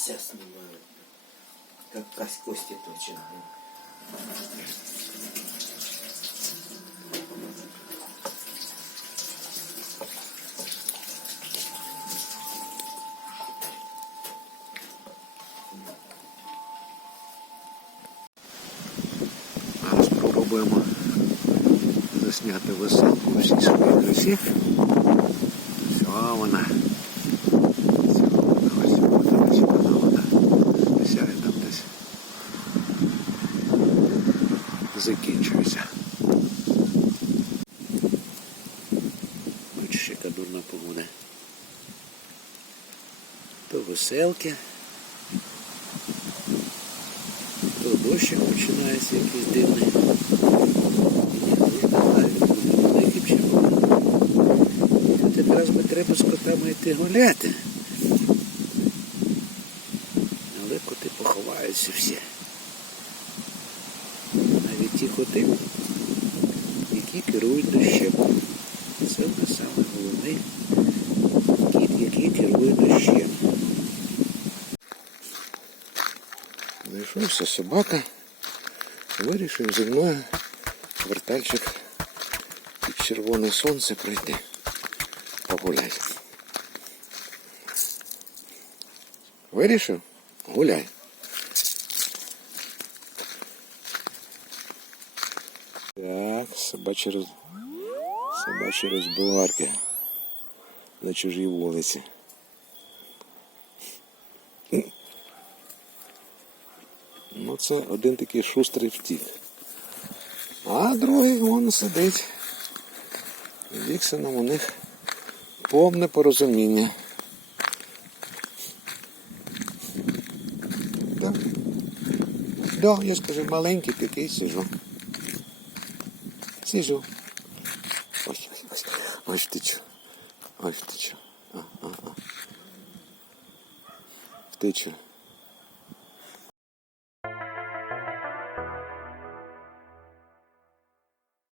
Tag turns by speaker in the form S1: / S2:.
S1: Кися снимают. Как кость- кости точно. Зараз спробуємо засняти веселку у всій своїй красі. Закінчується. Ось ще яка дурна погода. То веселки. То дощик починається якийсь дивний. Тут якраз би треба з котами йти гуляти. Але коти поховаються всі. Коти, які керують дощем. Це нас саме головний кіт, який керує дощем. Знайшовся собака, вирішив зі мною вертальчик під червоне сонце пройти. Погуляй. Вирішив? Гуляй. Так, собачі роз... собачі розбиварки на чужій вулиці. Ну, це один такий шустрий втік. А другий вон сидить. Віксеном у них повне порозуміння. Так. Да, я скажу, маленький такий сижу. Сижу. Ось, ось, ось. Ось втечу. Ось втечу. А, а, а. Втечу.